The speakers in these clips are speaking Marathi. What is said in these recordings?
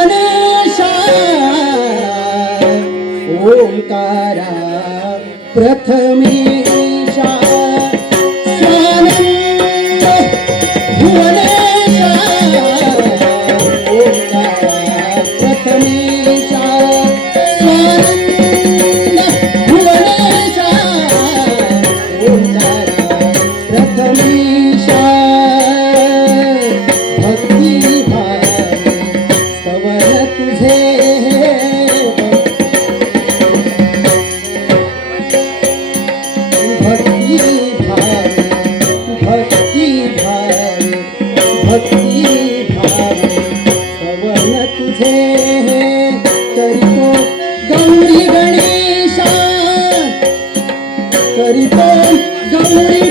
गणेशा ओंकारा प्रथमेशा स्वानंद भक्ती भाव पवन तुझे करीतो गौरी गणेशा करीतो गौरी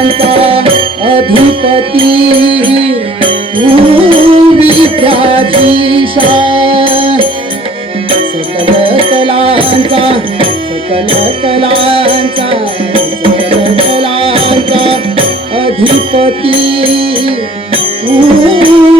सर्वांचा अधिपती भूमित्याधीशा सकल कलांचा सकल कलांचा सकल कलांचा अधिपती भूमि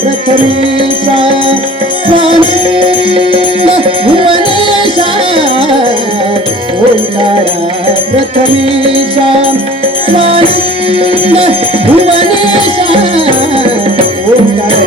प्रथमेशा भुवनेशा ओंकारा प्रथमेशा स्वामी भुवनेशा